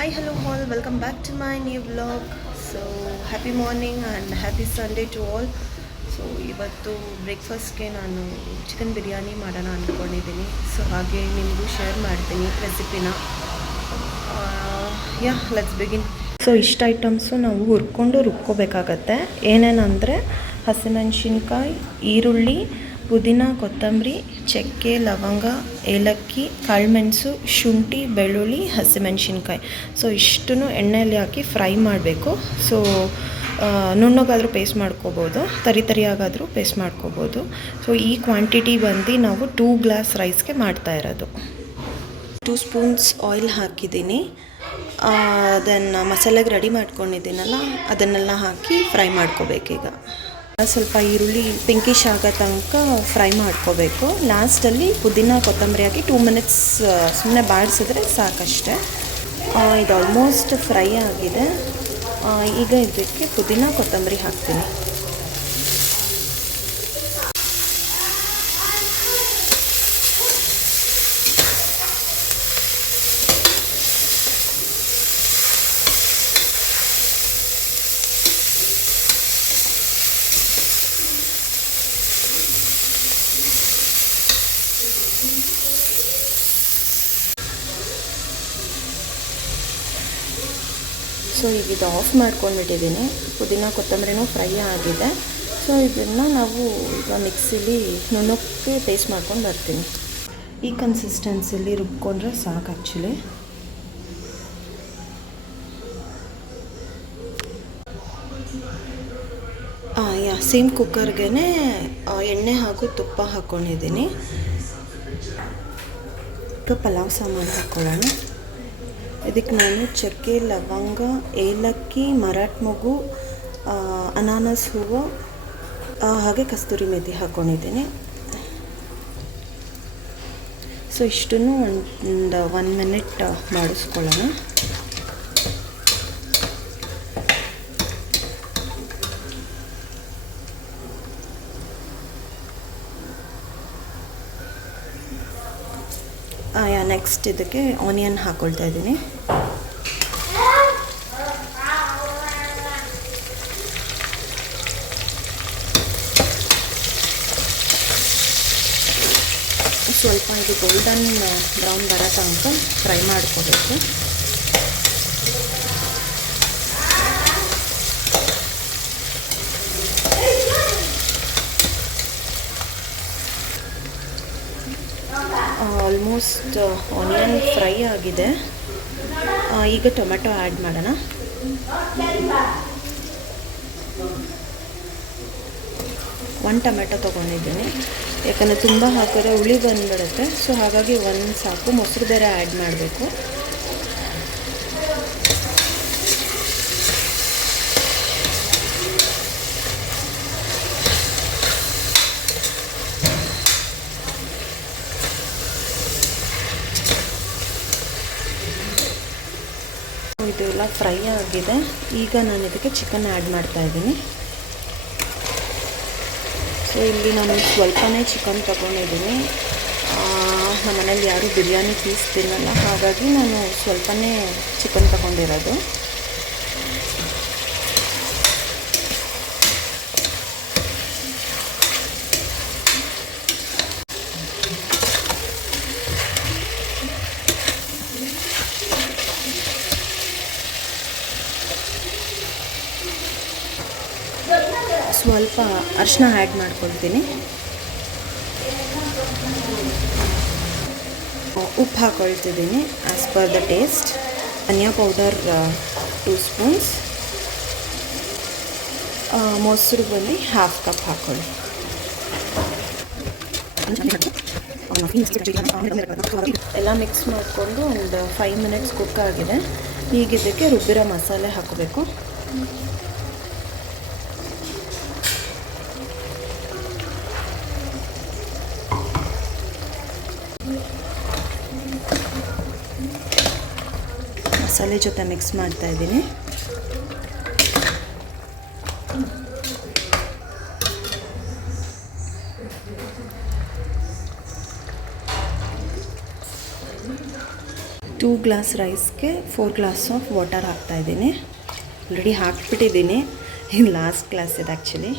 Hi, hello all, welcome back to my new vlog. So happy morning and happy Sunday to all. So ಇವತ್ತು ಬ್ರೇಕ್ಫಾಸ್ಟ್ಗೆ ನಾನು chicken biryani ಮಾಡೋಣ ಅಂದ್ಕೊಂಡಿದ್ದೀನಿ. So ಹಾಗೆ ನಿಮಗೂ share ಮಾಡ್ತೀನಿ ರೆಸಿಪಿನ. Let's begin. ಸೊ ಇಷ್ಟು ಐಟಮ್ಸು ನಾವು ರುಬ್ಕೋಬೇಕಾಗತ್ತೆ. ಏನೇನಂದರೆ ಹಸಿಮೆಣಸಿನ್ಕಾಯಿ, ಈರುಳ್ಳಿ, ಪುದೀನ, ಕೊತ್ತಂಬರಿ, ಚಕ್ಕೆ, ಲವಂಗ, ಏಲಕ್ಕಿ, ಕಾಳುಮೆಣಸು, ಶುಂಠಿ, ಬೆಳ್ಳುಳ್ಳಿ, ಹಸಿಮೆಣಸಿನ್ಕಾಯಿ. ಸೊ ಇಷ್ಟನ್ನು ಎಣ್ಣೆಯಲ್ಲಿ ಹಾಕಿ ಫ್ರೈ ಮಾಡಬೇಕು. ಸೊ ನುಣ್ಣಗಾದರೂ ಪೇಸ್ಟ್ ಮಾಡ್ಕೋಬೋದು, ತರಿಯಾಗಾದರೂ ಪೇಸ್ಟ್ ಮಾಡ್ಕೋಬೋದು. ಸೊ ಈ ಕ್ವಾಂಟಿಟಿ ಬಂದು ನಾವು 2 ಗ್ಲಾಸ್ ರೈಸ್ಗೆ ಮಾಡ್ತಾ ಇರೋದು. 2 ಸ್ಪೂನ್ಸ್ ಆಯಿಲ್ ಹಾಕಿದ್ದೀನಿ. ದೆನ್ ಮಸಾಲೆಗೆ ರೆಡಿ ಮಾಡ್ಕೊಂಡಿದ್ದೀನಲ್ಲ ಅದನ್ನೆಲ್ಲ ಹಾಕಿ ಫ್ರೈ ಮಾಡ್ಕೋಬೇಕೀಗ. ಸ್ವಲ್ಪ ಈರುಳ್ಳಿ ಪಿಂಕಿಶ್ ಆಗೋ ತನಕ ಫ್ರೈ ಮಾಡ್ಕೋಬೇಕು. ಲಾಸ್ಟಲ್ಲಿ ಪುದೀನ ಕೊತ್ತಂಬರಿ ಹಾಕಿ 2 ಮಿನಿಟ್ಸ್ ಸುಮ್ಮನೆ ಬಾಡಿಸಿದ್ರೆ ಸಾಕಷ್ಟೆ. ಇದು ಆಲ್ಮೋಸ್ಟ್ ಫ್ರೈ ಆಗಿದೆ. ಈಗ ಇದಕ್ಕೆ ಪುದೀನ ಕೊತ್ತಂಬರಿ ಹಾಕ್ತೀನಿ. ಸೊ ಈಗ ಇದು ಆಫ್ ಮಾಡ್ಕೊಂಡ್ಬಿಟ್ಟಿದ್ದೀನಿ. ಪುದೀನ ಕೊತ್ತಂಬರಿನೂ ಫ್ರೈ ಆಗಿದೆ. ಸೊ ಇದನ್ನು ನಾವು ಈಗ ಮಿಕ್ಸಿಲಿ ನುಣ್ಣಕ್ಕೆ ಪೇಸ್ಟ್ ಮಾಡ್ಕೊಂಡು ಬರ್ತೀನಿ. ಈ ಕನ್ಸಿಸ್ಟೆನ್ಸಿಲಿ ರುಬ್ಕೊಂಡ್ರೆ ಸಾಕು ಆ್ಯಕ್ಚುಲಿ. ಸೇಮ್ ಕುಕ್ಕರ್ಗೆ ಎಣ್ಣೆ ಹಾಗೂ ತುಪ್ಪ ಹಾಕ್ಕೊಂಡಿದ್ದೀನಿ. ಪಲಾವ್ ಸಾಮಾನು ಹಾಕ್ಕೊಳ್ಳೋಣ. ಇದಕ್ಕೆ ನಾನು ಚಕ್ಕೆ, ಲವಂಗ, ಏಲಕ್ಕಿ, ಮರಾಠ ಮೊಗ್ಗು, ಅನಾನಸ್ ಹೂವು ಹಾಗೆ ಕಸ್ತೂರಿ ಮೇಥಿ ಹಾಕ್ಕೊಂಡಿದ್ದೀನಿ. ಸೊ ಇಷ್ಟನ್ನು ಒಂದು 1 ಮಿನಿಟ್ ಮಾಡಿಸ್ಕೊಳ್ಳೋಣ. ನೆಕ್ಸ್ಟ್ ಇದಕ್ಕೆ ಆನಿಯನ್ ಹಾಕ್ಕೊಳ್ತಾ ಇದ್ದೀನಿ. ಸ್ವಲ್ಪ ಇದು ಗೋಲ್ಡನ್ ಬ್ರೌನ್ ಬರೋ ತನಕ ಫ್ರೈ ಮಾಡ್ಕೋಬೇಕು. ಆಲ್ಮೋಸ್ಟ್ ಆನಿಯನ್ ಫ್ರೈ ಆಗಿದೆ. ಈಗ ಟೊಮೆಟೊ ಆ್ಯಡ್ ಮಾಡೋಣ. ಒಂದು ಟೊಮೆಟೊ ತೊಗೊಂಡಿದ್ದೀನಿ. ಯಾಕಂದರೆ ತುಂಬ ಹಾಕಿದ್ರೆ ಹುಳಿ ಬಂದುಬಿಡುತ್ತೆ. ಸೊ ಹಾಗಾಗಿ ಒಂದು ಸಾಕು. ಮೊಸರು ಬೇರೆ ಆ್ಯಡ್ ಮಾಡಬೇಕು. ಇದೆಲ್ಲ ಫ್ರೈ ಆಗಿದೆ. ಈಗ ನಾನು ಇದಕ್ಕೆ ಚಿಕನ್ ಆ್ಯಡ್ ಮಾಡ್ತಾಯಿದ್ದೀನಿ. ಸೊ ಇಲ್ಲಿ ನಾನು ಸ್ವಲ್ಪನೇ ಚಿಕನ್ ತೊಗೊಂಡಿದ್ದೀನಿ. ನಮ್ಮ ಮನೇಲಿ ಯಾರೂ ಬಿರಿಯಾನಿ ಪೀಸ್ ತಿನ್ನಲ್ಲ, ಹಾಗಾಗಿ ನಾನು ಸ್ವಲ್ಪನೇ ಚಿಕನ್ ತೊಗೊಂಡಿರೋದು. ಸ್ವಲ್ಪ ಅರಿಶಿನ ಆ್ಯಡ್ ಮಾಡ್ಕೊಳ್ತೀನಿ. ಉಪ್ಪು ಹಾಕ್ಕೊಳ್ತಿದ್ದೀನಿ ಆ್ಯಸ್ ಪರ್ ದ ಟೇಸ್ಟ್. ಧನಿಯಾ ಪೌಡರ್ 2 ಸ್ಪೂನ್ಸ್. ಮೊಸರು ಬಂದು 1/2 ಕಪ್ ಹಾಕ್ಕೊಳ್ಳಿ. ಎಲ್ಲ ಮಿಕ್ಸ್ ಮಾಡಿಕೊಂಡು ಒಂದು 5 ಮಿನಿಟ್ಸ್ ಕುಕ್ ಆಗಿದೆ. ಈಗ ಇದಕ್ಕೆ ರುಬ್ಬಿರೋ ಮಸಾಲೆ ಹಾಕಬೇಕು. ಮಸಾಲೆ ಜೊತೆ ಮಿಕ್ಸ್ ಮಾಡ್ತಾಯಿದ್ದೀನಿ. 2 ಗ್ಲಾಸ್ ರೈಸ್ಗೆ 4 ಗ್ಲಾಸ್ ಆಫ್ ವಾಟರ್ ಹಾಕ್ತಾಯಿದ್ದೀನಿ. ಆಲ್ರೆಡಿ ಹಾಕ್ಬಿಟ್ಟಿದ್ದೀನಿ, ಇದು ಲಾಸ್ಟ್ ಗ್ಲಾಸ್ ಇದೆ ಆ್ಯಕ್ಚುಲಿ.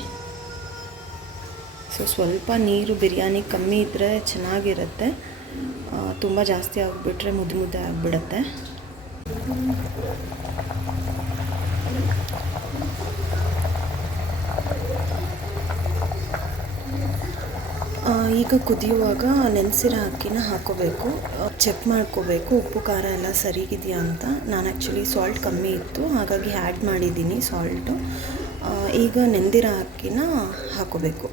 ಸೊ ಸ್ವಲ್ಪ ನೀರು ಬಿರಿಯಾನಿ ಕಮ್ಮಿ ಇದ್ದರೆ ಚೆನ್ನಾಗಿರುತ್ತೆ, ತುಂಬ ಜಾಸ್ತಿ ಆಗಿಬಿಟ್ರೆ ಮುದ್ದೆ ಮುದ್ದೆ ಆಗಿಬಿಡುತ್ತೆ. ಈಗ ಕುದಿಯುವಾಗ ನೆನೆಸಿರೋ ಅಕ್ಕಿನ ಹಾಕ್ಕೋಬೇಕು, ಚೆಕ್ ಮಾಡ್ಕೋಬೇಕು ಉಪ್ಪು ಖಾರ ಎಲ್ಲ ಸರಿಗಿದೆಯಾ ಅಂತ. ನಾನು ಆ್ಯಕ್ಚುಲಿ ಸಾಲ್ಟ್ ಕಮ್ಮಿ ಇತ್ತು, ಹಾಗಾಗಿ ಆ್ಯಡ್ ಮಾಡಿದ್ದೀನಿ ಸಾಲ್ಟು. ಈಗ ನೆಂದಿರೋ ಅಕ್ಕಿನ ಹಾಕ್ಕೋಬೇಕು.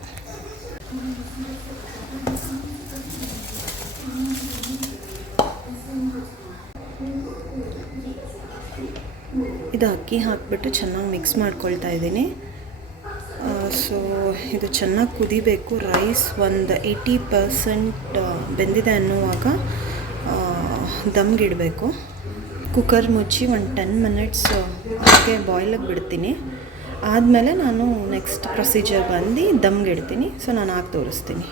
ಇದು ಅಕ್ಕಿ ಹಾಕಿಬಿಟ್ಟು ಚೆನ್ನಾಗಿ ಮಿಕ್ಸ್ ಮಾಡ್ಕೊಳ್ತಾ ಇದ್ದೀನಿ. ಸೊ ಇದು ಚೆನ್ನಾಗಿ ಕುದಿಬೇಕು. ರೈಸ್ ಒಂದು 80% ಬೆಂದಿದೆ ಅನ್ನುವಾಗ ದಮ್ಗಿಡಬೇಕು. ಕುಕ್ಕರ್ ಮುಚ್ಚಿ ಒಂದು 10 ಮಿನಿಟ್ಸ್ ಹಾಗೆ ಬಾಯ್ಲಿಗೆ ಬಿಡ್ತೀನಿ. ಆದಮೇಲೆ ನಾನು ನೆಕ್ಸ್ಟ್ ಪ್ರೊಸೀಜರ್ ಬಂದು ದಮ್ಗಿಡ್ತೀನಿ. ಸೊ ನಾನು ಹಾಕಿ ತೋರಿಸ್ತೀನಿ.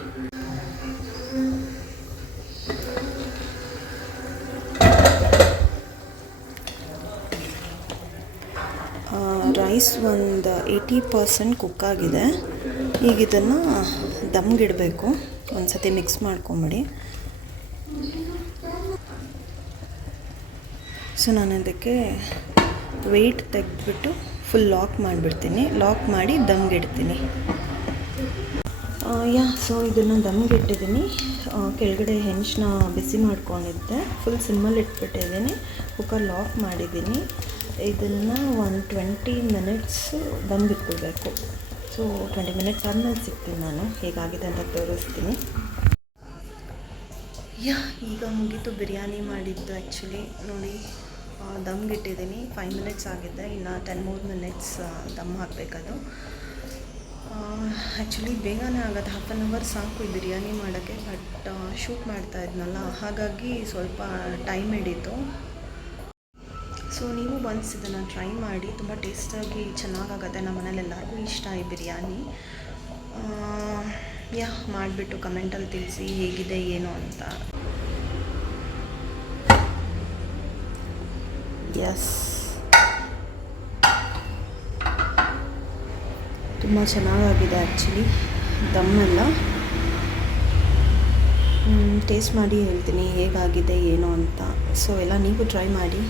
ರೈಸ್ ಒಂದು 80% ಕುಕ್ಕಾಗಿದೆ. ಈಗ ಇದನ್ನು ದಮ್ಗಿಡಬೇಕು. ಒಂದು ಸತಿ ಮಿಕ್ಸ್ ಮಾಡ್ಕೊಂಬಿಡಿ. ಸೊ ನಾನು ಅದಕ್ಕೆ ವೆಯ್ಟ್ ತೆಗೆದ್ಬಿಟ್ಟು ಫುಲ್ ಲಾಕ್ ಮಾಡಿಬಿಡ್ತೀನಿ. ಲಾಕ್ ಮಾಡಿ ದಮ್ಗಿಡ್ತೀನಿ. ಸೊ ಇದನ್ನು ದಮ್ಗಿಟ್ಟಿದ್ದೀನಿ. ಕೆಳಗಡೆ ಹೆಂಚನ್ನ ಬಿಸಿ ಮಾಡ್ಕೊಂಡಿದ್ದೆ, ಫುಲ್ ಸಿಮ್ಮಲ್ಲಿ ಇಟ್ಬಿಟ್ಟಿದ್ದೀನಿ. ಕುಕ್ಕರ್ ಲಾಕ್ ಮಾಡಿದ್ದೀನಿ. ಇದನ್ನು ಒಂದು 20 ಮಿನಿಟ್ಸ್ ದಮ್ಗಿಟ್ಬಿಡಬೇಕು. ಸೊ 20 ಮಿನಿಟ್ಸ್ ಆದಮೇಲೆ ಸಿಗ್ತೀನಿ, ನಾನು ಹೇಗಾಗಿದೆ ಅಂತ ತೋರಿಸ್ತೀನಿ. ಈಗ ಮುಗೀತು ಬಿರಿಯಾನಿ ಮಾಡಿದ್ದು. ಆ್ಯಕ್ಚುಲಿ ನೋಡಿ, ದಮ್ಗಿಟ್ಟಿದ್ದೀನಿ. 5 ಮಿನಿಟ್ಸ್ ಆಗಿದೆ, ಇನ್ನು 10 more ಮಿನಿಟ್ಸ್ ದಮ್ ಹಾಕಬೇಕದು. ಆ್ಯಕ್ಚುಲಿ ಬೇಗನೆ ಆಗೋದು, 1/2 hour ಸಾಕು ಈ ಬಿರಿಯಾನಿ ಮಾಡೋಕ್ಕೆ. ಬಟ್ ಶೂಟ್ ಮಾಡ್ತಾ ಇದ್ನಲ್ಲ, ಹಾಗಾಗಿ ಸ್ವಲ್ಪ ಟೈಮ್ ಹಿಡೀತು. ಸೊ ನೀವು ಒನ್ಸ್ ಇದನ್ನು ಟ್ರೈ ಮಾಡಿ, ತುಂಬ ಟೇಸ್ಟಾಗಿ ಚೆನ್ನಾಗಾಗುತ್ತೆ. ನಮ್ಮ ಮನೇಲಿ ಎಲ್ಲರಿಗೂ ಇಷ್ಟ ಈ ಬಿರಿಯಾನಿ. ಮಾಡಿಬಿಟ್ಟು ಕಮೆಂಟಲ್ಲಿ ತಿಳಿಸಿ ಹೇಗಿದೆ ಏನು ಅಂತ. ತುಂಬ ಚೆನ್ನಾಗಾಗಿದೆ ಆ್ಯಕ್ಚುಲಿ ದಮ್ಮೆಲ್ಲ. ಟೇಸ್ಟ್ ಮಾಡಿ ಹೇಳ್ತೀನಿ ಹೇಗಾಗಿದೆ ಏನು ಅಂತ. ಸೊ ಎಲ್ಲ ನೀವು ಟ್ರೈ ಮಾಡಿ.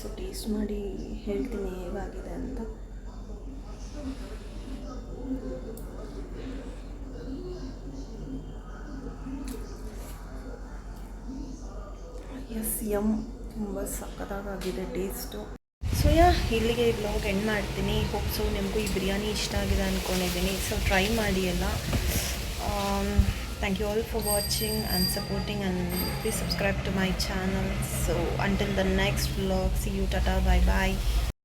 ಸೊ ಟೇಸ್ಟ್ ಮಾಡಿ ಹೇಳ್ತೀನಿ ಹೇಗಾಗಿದೆ ಅಂತ. ತುಂಬ ಸಕ್ಕತ್ತಾಗಿದೆ ಟೇಸ್ಟು. ಸೊ ಇಲ್ಲಿಗೆ ವ್ಲಾಗ್ ಎಂಡ್ ಮಾಡ್ತೀನಿ. ಹೋಪ್ ಸೊ ನಿಮಗೂ ಈ ಬಿರಿಯಾನಿ ಇಷ್ಟ ಆಗಿದೆ ಅಂದ್ಕೊಂಡಿದ್ದೀನಿ. ಸೊ ಟ್ರೈ ಮಾಡಿ ಎಲ್ಲ. Thank you all for watching and supporting, and please subscribe to my channel. So until the next vlog, see you, tata, bye bye.